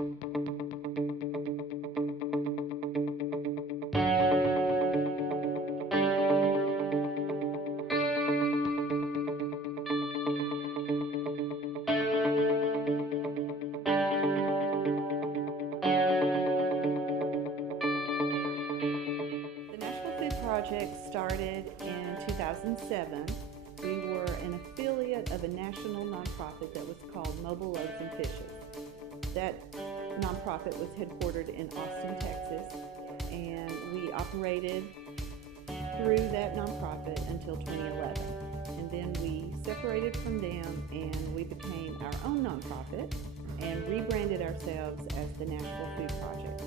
The Nashville Food Project started in 2007. We were an affiliate of a national nonprofit that was called Mobile Loaves and Fishes. That nonprofit was headquartered in Austin, Texas, and we operated through that nonprofit until 2011. And then we separated from them and we became our own nonprofit and rebranded ourselves as the Nashville Food Project.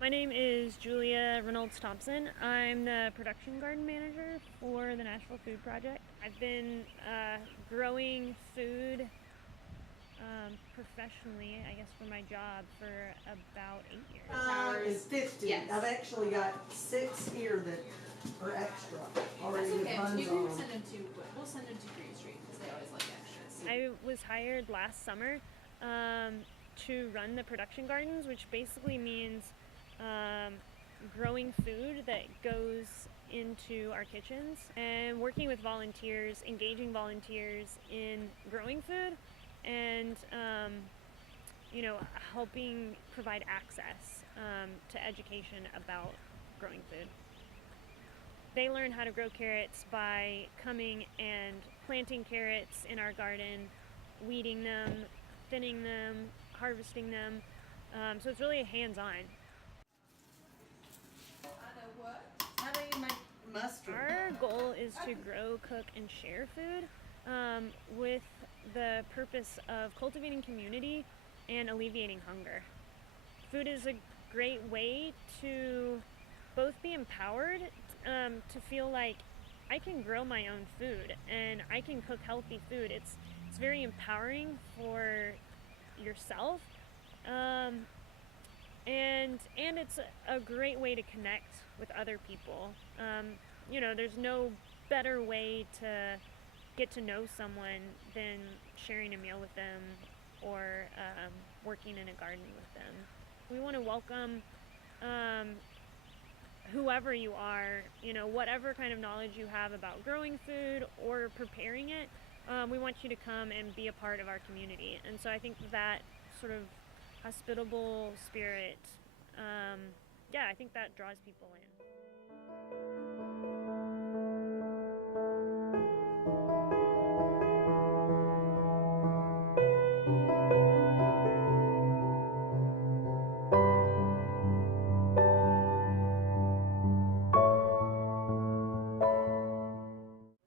My name is Julia Reynolds-Thompson. I'm the production garden manager for the Nashville Food Project. I've been growing food professionally, I guess, for my job for about 8 years. Is 50. Yes. I've actually got 6 here that are extra already. That's with okay. buns You can on them. send them to. We'll send them to Green Street because they always like extras. I was hired last summer to run the production gardens, which basically means growing food that goes into our kitchens and working with volunteers, engaging volunteers in growing food and helping provide access to education about growing food. They learn how to grow carrots by coming and planting carrots in our garden, weeding them, thinning them, harvesting them. So it's really hands-on. How do you make mustard? Our goal is to grow, cook, and share food with the purpose of cultivating community and alleviating hunger. Food is a great way to both be empowered, to feel like I can grow my own food and I can cook healthy food. It's very empowering for yourself, and it's a great way to connect with other people. There's no better way to get to know someone than sharing a meal with them or working in a garden with them. We want to welcome whoever you are, whatever kind of knowledge you have about growing food or preparing it. We want you to come and be a part of our community. And so I think that sort of hospitable spirit, I think that draws people in.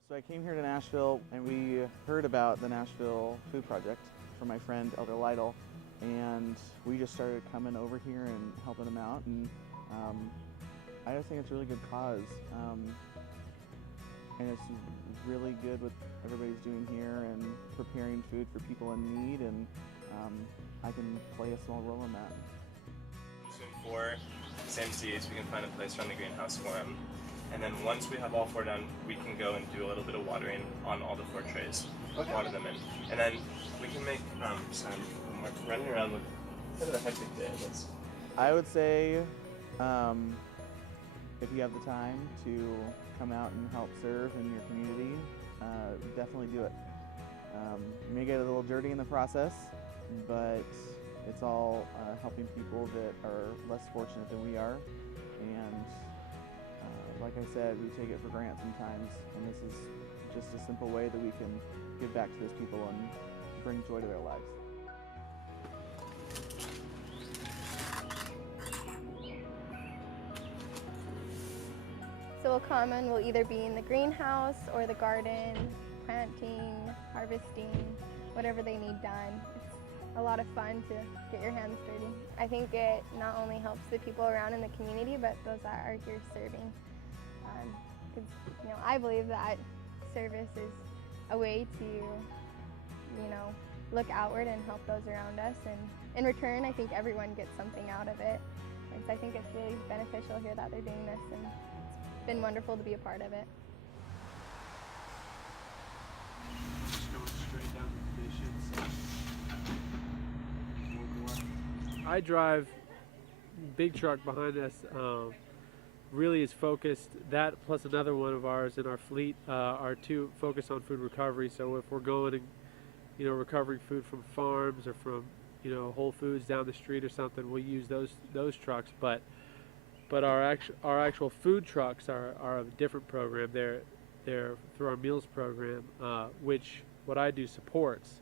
So I came here to Nashville and we heard about the Nashville Food Project from my friend Elder Lytle, and we just started coming over here and helping them out, and I just think it's a really good cause, and it's really good what everybody's doing here and preparing food for people in need, and I can play a small role in that. Soon 4 same seeds, we can find a place around the greenhouse for them. And then once we have all 4 done, we can go and do a little bit of watering on all the 4 trays. Okay. Water them in. And then we can make some running around with kind of a hectic day, I guess. I would say if you have the time to come out and help serve in your community, definitely do it. You may get a little dirty in the process, but it's all helping people that are less fortunate than we are. And like I said, we take it for granted sometimes, and this is just a simple way that we can give back to those people and bring joy to their lives. So we'll come and we'll either be in the greenhouse or the garden, planting, harvesting, whatever they need done. It's a lot of fun to get your hands dirty. I think it not only helps the people around in the community, but those that are here serving. I believe that service is a way to, look outward and help those around us. And in return, I think everyone gets something out of it. And so I think it's really beneficial here that they're doing this, and it's been wonderful to be a part of it. Just going straight down the dishes. I drive big truck behind us. Really is focused, that plus another one of ours in our fleet are two focused on food recovery. So if we're going and recovering food from farms or from Whole Foods down the street or something, we'll use those trucks. But our actual food trucks are a different program. They're through our meals program, which what I do supports.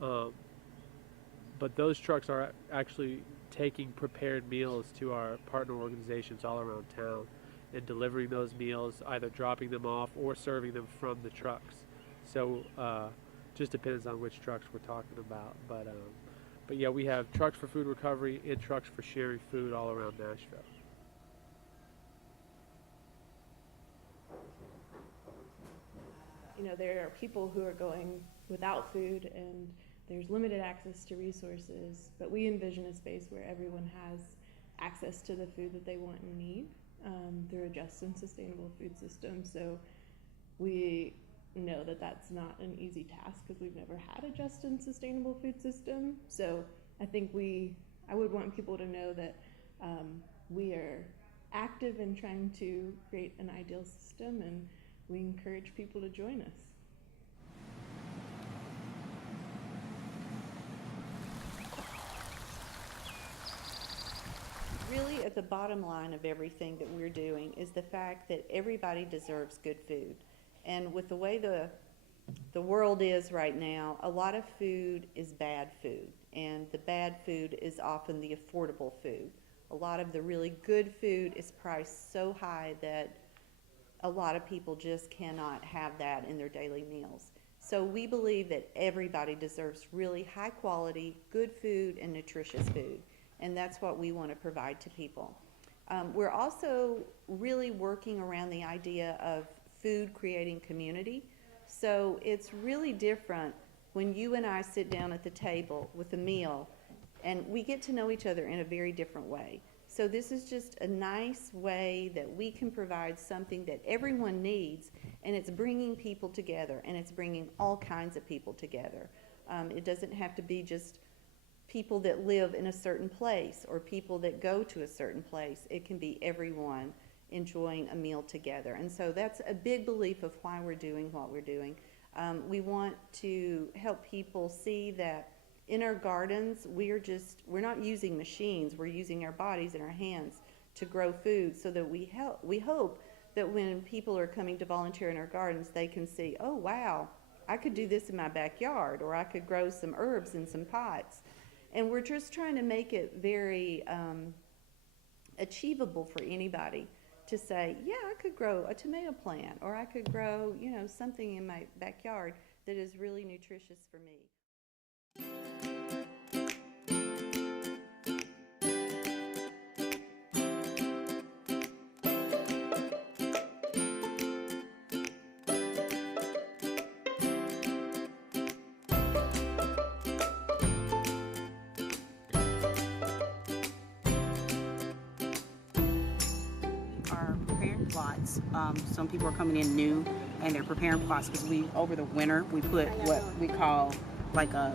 But those trucks are actually taking prepared meals to our partner organizations all around town and delivering those meals, either dropping them off or serving them from the trucks. So just depends on which trucks we're talking about. But yeah, we have trucks for food recovery and trucks for sharing food all around Nashville. There are people who are going without food, and there's limited access to resources, but we envision a space where everyone has access to the food that they want and need through a just and sustainable food system. So we know that that's not an easy task because we've never had a just and sustainable food system. So I think I would want people to know that we are active in trying to create an ideal system, and we encourage people to join us. Really, at the bottom line of everything that we're doing is the fact that everybody deserves good food. And with the way the world is right now, a lot of food is bad food, and the bad food is often the affordable food. A lot of the really good food is priced so high that a lot of people just cannot have that in their daily meals. So we believe that everybody deserves really high quality, good food and nutritious food. And that's what we want to provide to people. We're also really working around the idea of food creating community. So it's really different when you and I sit down at the table with a meal, and we get to know each other in a very different way. So this is just a nice way that we can provide something that everyone needs, and it's bringing people together, and it's bringing all kinds of people together. It doesn't have to be just people that live in a certain place or people that go to a certain place. It can be everyone enjoying a meal together. And so that's a big belief of why we're doing what we're doing. We want to help people see that in our gardens, we're not using machines, we're using our bodies and our hands to grow food, so that we hope that when people are coming to volunteer in our gardens, they can see, oh wow, I could do this in my backyard, or I could grow some herbs in some pots. And we're just trying to make it very achievable for anybody to say, yeah, I could grow a tomato plant, or I could grow, something in my backyard that is really nutritious for me. Are preparing plots. Some people are coming in new and they're preparing plots because over the winter we put what we call like a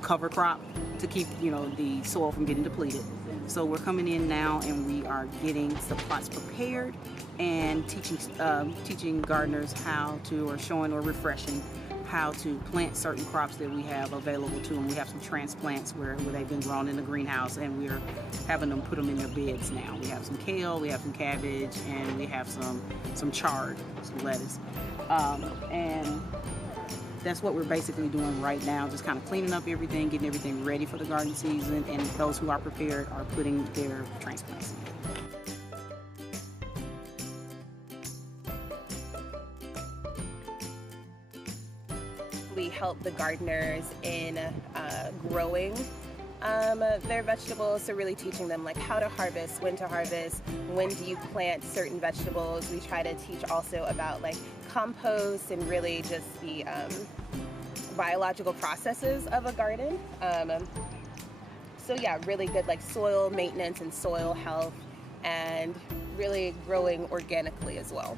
cover crop to keep the soil from getting depleted. So we're coming in now and we are getting the plots prepared and teaching gardeners how to, or showing or refreshing how to plant certain crops that we have available to them. We have some transplants where they've been grown in the greenhouse, and we're having them put them in their beds now. We have some kale, we have some cabbage, and we have some chard, some lettuce. And that's what we're basically doing right now, just kind of cleaning up everything, getting everything ready for the garden season, and those who are prepared are putting their transplants in. We help the gardeners in growing Their vegetables, so really teaching them like how to harvest, when do you plant certain vegetables. We try to teach also about like compost and really just the biological processes of a garden. So yeah, really good like soil maintenance and soil health, and really growing organically as well.